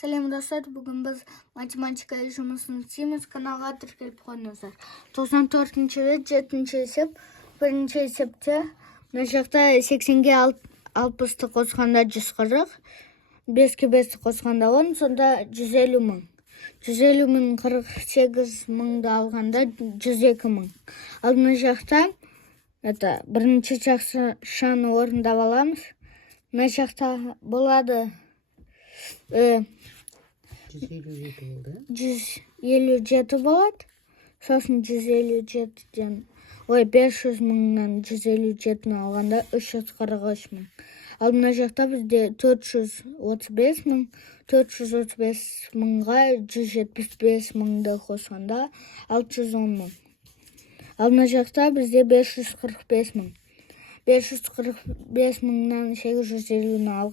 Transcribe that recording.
Сәлем достар, бүгін біз математика жұмысын істейміз. Каналға тіркеліп қойыңыздар. 94-ші рет 7-ші есеп. Бірінші есепте мына жақта 80-ге 60-ты қосқанда 140, 5-ке 5-ті қосқанда 10, сонда 150 мың. 150 мың 48 мыңды алғанда 102 мың. Ал мына жақта бірінші жақшаны орындап аламыз. Мына жақта болады 157 болады. Сосын 157-ден 500 мыңнан 157-ні алғанда 343 мың. Ал мына жақта бізде 435 мың. 435 мыңға 175 мыңды қосқанда 610 мың. Ал мына жақта бізде 545 мың. 545 мыңнан 850-ні алған